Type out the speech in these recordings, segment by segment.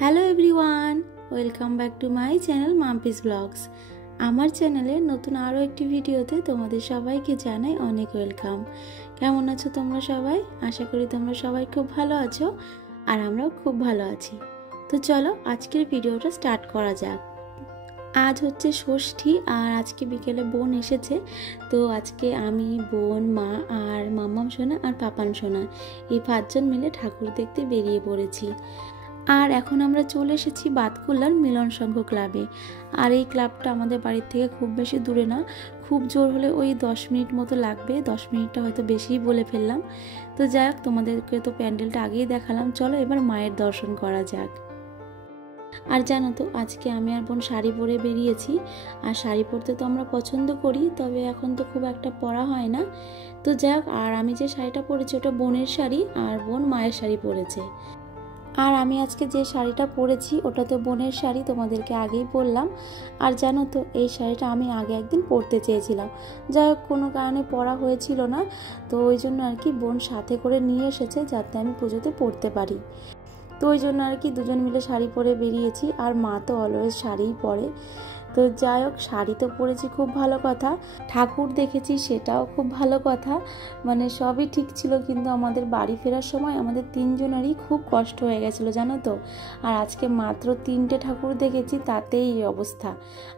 Hello everyone, welcome back to my channel Mampi's vlogs. আমার চ্যানেলে নতুন আরও একটি ভিডিওতে তোমাদের সবাইকে জানাই অনেক ওয়েলকাম। কেমন আছো তোমরা সবাই? আশা করি তোমরা সবাই খুব ভালো আছো, আর আমরাও খুব ভালো আছি। তো চলো আজকের ভিডিওটা স্টার্ট করা যাক। আজ হচ্ছে ষষ্ঠী, আর আজকে বিকেলে বোন এসেছে। তো আজকে আমি, বোন, মা আর মাম্মাম সোনা আর পাপান সোনা এই 5 জন মিলে ঠাকুর দেখতে বেরিয়ে পড়েছি। আর এখন আমরা চলে এসেছি বাতকুল্লার মিলন সংঘ ক্লাবে। আর এই ক্লাবটা আমাদের বাড়ির থেকে খুব বেশি দূরে না, খুব জোর হলে ওই 10 মিনিট মতো লাগবে। 10 মিনিটটা হয়তো বেশিই বলে ফেললাম। তো যাই হোক, তোমাদেরকে তো প্যান্ডেলটা আগেই দেখালাম, চলো এবার মায়ের দর্শন করা যাক। আর জানো তো, আজকে আমি আর বোন শাড়ি পরে বেরিয়েছি। আর শাড়ি পরতে তো আমরা পছন্দ করি, তবে এখন তো খুব একটা পরা হয় না। তো যাই হোক, আর আমি যে শাড়িটা পরেছি ওটা বোনের শাড়ি, আর বোন মায়ের শাড়ি পরেছে। আর আমি আজকে যে শাড়িটা পরেছি ওটা তো বোনের শাড়ি, তোমাদেরকে আগেই বললাম। আর জানো তো, এই শাড়িটা আমি আগে একদিন পরতে চেয়েছিলাম, যাই হোক কোনো কারণে পরা হয়েছিল না। তো ওই জন্য আর কি বোন সাথে করে নিয়ে এসেছে, যাতে আমি পুজোতে পরতে পারি। তো ওই জন্য আর কি দুজন মিলে শাড়ি পরে বেরিয়েছি। আর মা তো অলওয়েজ শাড়িই পরে। তো যাই হোক, শাড়ি তো পরেছি, খুব ভালো কথা। ঠাকুর দেখেছি, সেটাও খুব ভালো কথা। মানে সবই ঠিক ছিল, কিন্তু আমাদের বাড়ি ফেরার সময় আমাদের 3 জনেরই খুব কষ্ট হয়ে গেছিলো জানো তো। আর আজকে মাত্র 3টে ঠাকুর দেখেছি, তাতেই এই অবস্থা।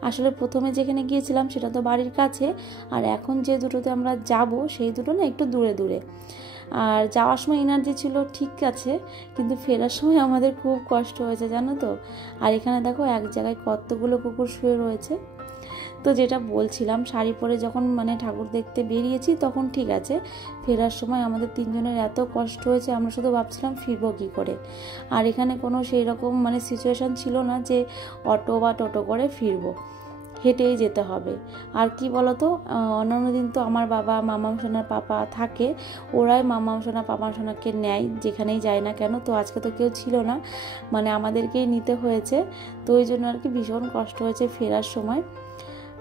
আসলে প্রথমে যেখানে গিয়েছিলাম সেটা তো বাড়ির কাছে, আর এখন যে দুটোতে আমরা যাব সেই দুটো না একটু দূরে দূরে। আর যাওয়ার সময় এনার্জি ছিল ঠিক আছে, কিন্তু ফেরার সময় আমাদের খুব কষ্ট হয়েছে জানো তো। আর এখানে দেখো এক জায়গায় কতগুলো কুকুর শুয়ে রয়েছে। তো যেটা বলছিলাম, শাড়ি পরে যখন ঠাকুর দেখতে বেরিয়েছি তখন ঠিক আছে, ফেরার সময় আমাদের 3 জনের এত কষ্ট হয়েছে, আমরা শুধু ভাবছিলাম ফিরবো কী করে। আর এখানে কোনো সেই রকম সিচুয়েশান ছিল না যে অটো বা টোটো করে ফিরবো, হেঁটেই যেতে হবে। আর কি বলতো, অন্যান্য দিন তো আমার বাবা, মামাম সোনার পাপা থাকে, ওরাই মামাম সোনা পাপা সোনাকে নেয় যেখানেই যায় না কেন। তো আজকে তো কেউ ছিল না, আমাদেরকেই নিতে হয়েছে। তো ওই জন্য আর কি ভীষণ কষ্ট হয়েছে ফেরার সময়।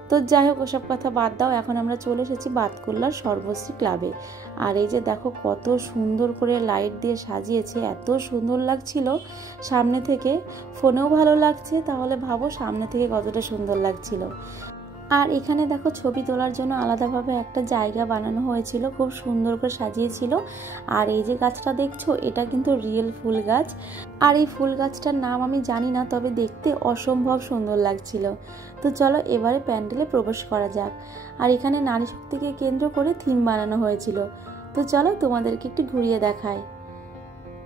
তো যাই হোক, ওসব কথা বাদ দাও, এখন আমরা চলে এসেছি বাতকুল্লার সর্বশ্রী ক্লাবে। আর এই যে দেখো কত সুন্দর করে লাইট দিয়ে সাজিয়েছে, এত সুন্দর লাগছিল সামনে থেকে। ফোনেও ভালো লাগছে, তাহলে ভাবো সামনে থেকে কতটা সুন্দর লাগছিল। আর এখানে দেখো ছবি তোলার জন্য আলাদাভাবে একটা জায়গা বানানো হয়েছিল, খুব সুন্দর করে সাজিয়েছিল। আর এই যে গাছটা দেখছো, এটা কিন্তু রিয়েল ফুল গাছ। আর এই ফুল গাছটার নাম আমি জানি না, তবে দেখতে অসম্ভব সুন্দর লাগছিল। তো চলো এবারে প্যান্ডেলে প্রবেশ করা যাক। আর এখানে নারী শক্তিকে কেন্দ্র করে থিম বানানো হয়েছিল। তো চলো তোমাদেরকে একটু ঘুরিয়ে দেখাই।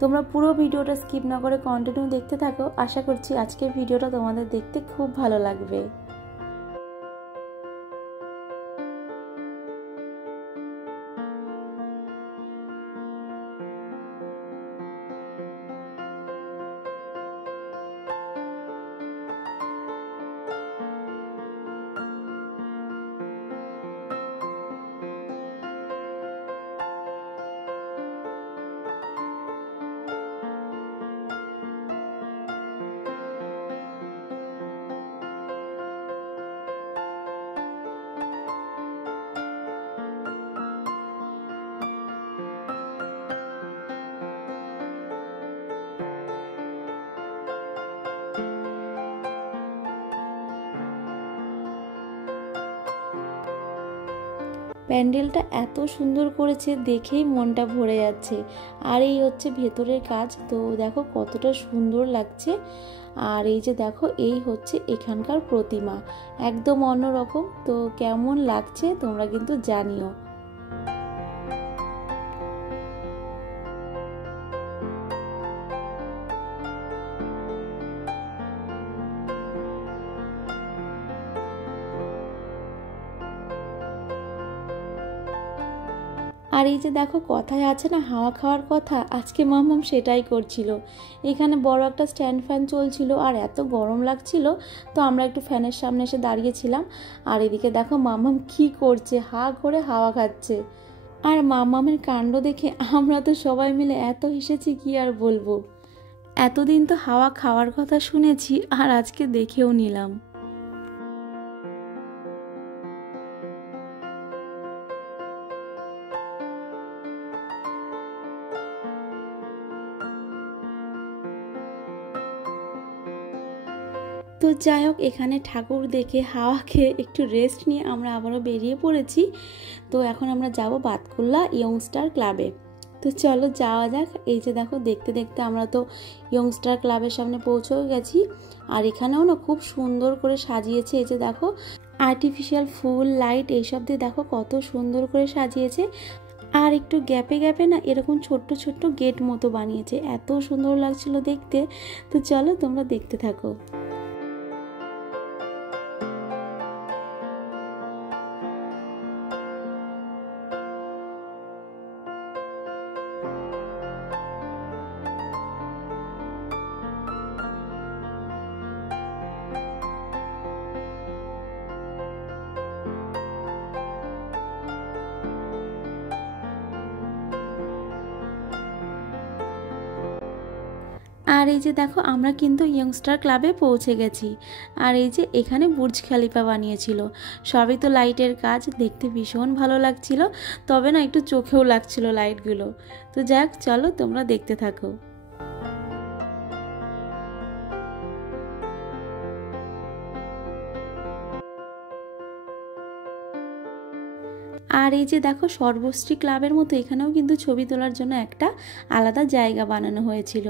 তোমরা পুরো ভিডিওটা স্কিপ না করে কন্টিনিউ দেখতে থাকো, আশা করছি আজকের ভিডিওটা তোমাদের দেখতে খুব ভালো লাগবে। প্যান্ডেলটা এত সুন্দর করেছে, দেখেই মনটা ভরে যাচ্ছে। আর এই হচ্ছে ভেতরের কাজ, তো দেখো কতটা সুন্দর লাগছে। আর এই যে দেখো, এই হচ্ছে এখানকার প্রতিমা, একদম অন্যরকম। তো কেমন লাগছে তোমরা কিন্তু জানিও। আর এই যে দেখো, কথায় আছে না হাওয়া খাওয়ার কথা, আজকে মাম্মাম সেটাই করছিল। এখানে বড় একটা স্ট্যান্ড ফ্যান চলছিল, আর এত গরম লাগছিল, তো আমরা একটু ফ্যানের সামনে এসে দাঁড়িয়েছিলাম। আর এদিকে দেখো মাম্মাম কি করছে, হা করে হাওয়া খাচ্ছে। আর মাম্মামের কাণ্ড দেখে আমরা তো সবাই মিলে এত হেসেছি, কি আর বলবো। এতদিন তো হাওয়া খাওয়ার কথা শুনেছি, আর আজকে দেখেও নিলাম। তো যাই হোক, এখানে ঠাকুর দেখে হাওয়া খেয়ে একটু রেস্ট নিয়ে আমরা আবারও বেরিয়ে পড়েছি। তো এখন আমরা যাব বাতকুল্লা ইয়ংস্টার ক্লাবে। তো চলো যাওয়া যাক। এই যে দেখো, দেখতে দেখতে আমরা তো ইয়ংস্টার ক্লাবের সামনে পৌঁছেও গেছি। আর এখানেও না খুব সুন্দর করে সাজিয়েছে। এই যে দেখো, আর্টিফিশিয়াল ফুল, লাইট এইসব দিয়ে দেখো কত সুন্দর করে সাজিয়েছে। আর একটু গ্যাপে গ্যাপে না এরকম ছোট্ট ছোট্ট গেট মতো বানিয়েছে, এত সুন্দর লাগছিল দেখতে। তো চলো তোমরা দেখতে থাকো। আর এই যে দেখো, আমরা কিন্তু ইয়ংস্টার ক্লাবে পৌঁছে গেছি। আর এই যে এখানে বুর্জ খলিফা বানিয়েছিল, সবই তো লাইটের কাজ, দেখতে ভীষণ ভালো লাগছিল। তবে না একটু চোখেও লাগছিল লাইটগুলো। তো যাক, চলো তোমরা দেখতে থাকো। আর এই যে দেখো, সর্বশ্রী ক্লাবের মতো এখানেও কিন্তু ছবি তোলার জন্য একটা আলাদা জায়গা বানানো হয়েছিল।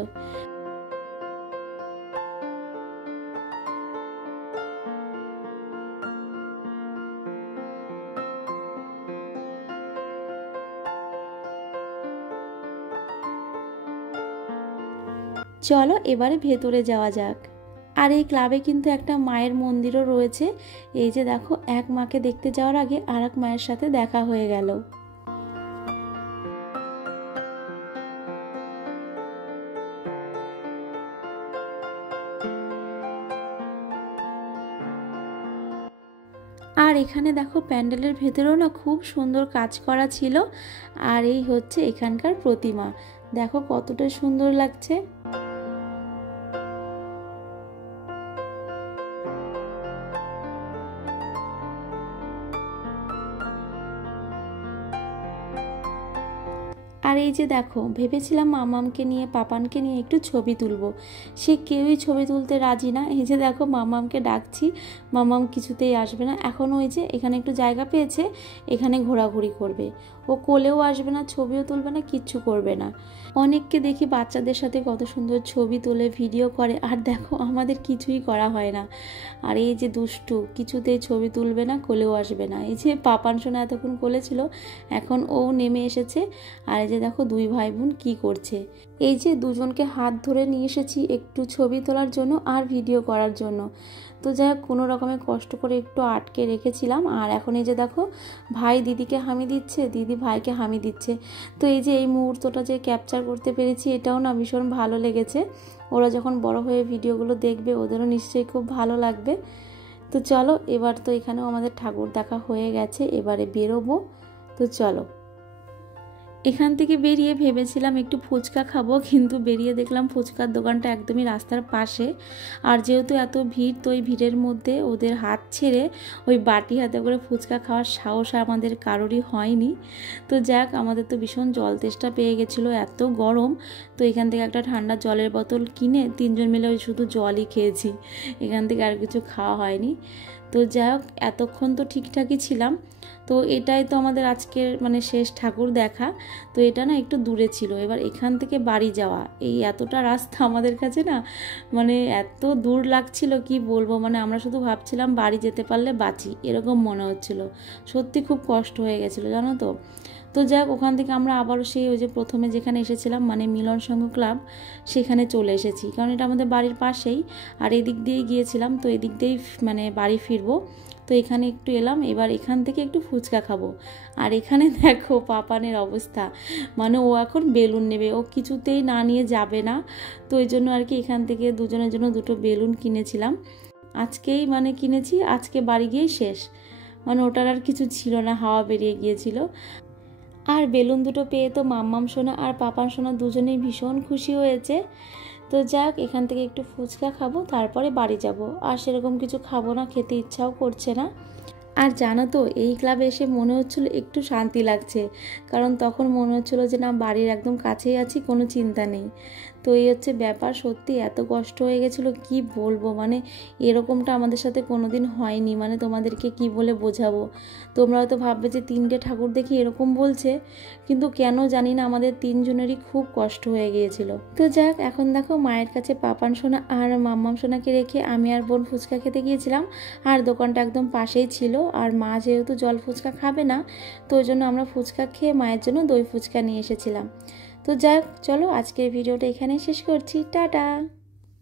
চলো এবারে ভেতরে যাওয়া যাক। আর এই ক্লাবে কিন্তু একটা মায়ের মন্দিরও রয়েছে। এই যে দেখো, এক মাকে দেখতে যাওয়ার আগে আর এক মায়ের সাথে দেখা হয়ে গেল। আর এখানে দেখো, প্যান্ডেলের ভেতরেও না খুব সুন্দর কাজ করা ছিল। আর এই হচ্ছে এখানকার প্রতিমা, দেখো কতটা সুন্দর লাগছে। আর এই যে দেখো, ভেবেছিলাম মামামকে নিয়ে পাপানকে নিয়ে একটু ছবি তুলবো, সে কেউই ছবি তুলতে রাজি না। এই যে দেখো, মামামকে ডাকছি, মামাম কিছুতেই আসবে না। এখন ওই যে এখানে একটু জায়গা পেয়েছে, এখানে ঘোরাঘুরি করবে, ও কোলেও আসবে না, ছবিও তুলবে না, কিচ্ছু করবে না। অনেককে দেখি বাচ্চাদের সাথে কত সুন্দর ছবি তোলে, ভিডিও করে, আর দেখো আমাদের কিছুই করা হয় না। আর এই যে দুষ্টু, কিছুতেই ছবি তুলবে না, কোলেও আসবে না। এই যে পাপান সোনা এতক্ষণ কোলে ছিল, এখন ও নেমে এসেছে। আর এই যে দেখো, দুই ভাই বোন কি করছে। এই যে দুজনকে হাত ধরে নিয়ে এসেছি একটু ছবি তোলার জন্য আর ভিডিও করার জন্য। তো যাই হোক, কোনো রকমে কষ্ট করে একটু আটকে রেখেছিলাম। আর এখন এই যে দেখো, ভাই দিদিকে হামি দিচ্ছে, দিদি ভাইকে হামি দিচ্ছে। তো এই যে এই মুহূর্তটা যে ক্যাপচার করতে পেরেছি, এটাও না ভীষণ ভালো লেগেছে। ওরা যখন বড় হয়ে ভিডিওগুলো দেখবে, ওদেরও নিশ্চয়ই খুব ভালো লাগবে। তো চলো, এবার তো এখানেও আমাদের ঠাকুর দেখা হয়ে গেছে, এবারে বেরোবো। তো চলো। এখান থেকে বেরিয়ে ভেবেছিলাম একটু ফুচকা খাবো, কিন্তু বেরিয়ে দেখলাম ফুচকার দোকানটা একদমই রাস্তার পাশে। আর যেহেতু এত ভিড়, তো ওই ভিড়ের মধ্যে ওদের হাত ছেড়ে ওই বাটি হাতে করে ফুচকা খাওয়ার সাহস আমাদের কারোরই হয়নি। তো যাক, আমাদের তো ভীষণ জল তেষ্টা পেয়ে গেছিলো, এত গরম। তো এখান থেকে একটা ঠান্ডা জলের বোতল কিনে তিনজন মিলে ওই শুধু জলই খেয়েছি, এখান থেকে আর কিছু খাওয়া হয়নি। তো যাই হোক, এতক্ষণ তো ঠিকঠাকই ছিলাম। তো এটাই তো আমাদের আজকের মানে শেষ ঠাকুর দেখা। তো এটা না একটু দূরে ছিল, এবার এখান থেকে বাড়ি যাওয়া, এই এতটা রাস্তা আমাদের কাছে না মানে এত দূর লাগছিল কি বলবো। মানে আমরা শুধু ভাবছিলাম বাড়ি যেতে পারলে বাঁচি, এরকম মনে হচ্ছিল। সত্যি খুব কষ্ট হয়ে গেছিলো, জানো তো। তো যাক, ওখান থেকে আমরা আবারও সেই ওই যে প্রথমে যেখানে এসেছিলাম মানে মিলন সংঘ ক্লাব, সেখানে চলে এসেছি, কারণ এটা আমাদের বাড়ির পাশেই। আর এদিক দিয়েই গিয়েছিলাম, তো এদিক দিয়েই মানে বাড়ি ফিরবো। তো এখানে একটু এলাম, এবার এখান থেকে একটু ফুচকা খাবো। আর এখানে দেখো পাপানের অবস্থা, মানে ও এখন বেলুন নেবে, ও কিছুতেই না নিয়ে যাবে না। তো ওই জন্য আর কি এখান থেকে দুজনের জন্য দুটো বেলুন কিনেছিলাম, আজকেই মানে কিনেছি, আজকে বাড়ি গিয়েই শেষ। মানে ওটার আর কিছু ছিল না, হাওয়া বেরিয়ে গিয়েছিল। আর বেলুন দুটো পেয়ে তো মাম্মাম সোনা আর পাপান সোনা দুজনেই ভীষণ খুশি হয়েছে। তো যাক, এখান থেকে একটু ফুচকা খাবো, তারপরে বাড়ি যাব। আর সেরকম কিছু খাবো না, খেতে ইচ্ছাও করছে না। আর জানো তো, এই ক্লাবে এসে মনে হচ্ছিল একটু শান্তি লাগছে, কারণ তখন মনে হচ্ছিল যে না, বাড়ির একদম কাছেই আছি, কোনো চিন্তা নেই। তো এই হচ্ছে ব্যাপার। সত্যি এত কষ্ট হয়ে গেছিলো, কি বলবো, মানে এরকমটা আমাদের সাথে কোনোদিন হয়নি। মানে তোমাদেরকে কি বলে বোঝাবো। তোমরা হয়তো ভাববে যে 3টে ঠাকুর দেখি এরকম বলছে, কিন্তু কেন জানি না আমাদের 3জনেরই খুব কষ্ট হয়ে গিয়েছিল। তো যাক, এখন দেখো মায়ের কাছে পাপান সোনা আর মাম্মাম সোনাকে রেখে আমি আর বোন ফুচকা খেতে গিয়েছিলাম। আর দোকানটা একদম পাশেই ছিল, আর মা যেহেতু জল ফুচকা খাবে না, তো ওই জন্য আমরা ফুচকা খেয়ে মায়ের জন্য দই ফুচকা নিয়ে এসেছিলাম। তো যাক, চলো আজকের ভিডিওটা এখানেই শেষ করছি। টাটা।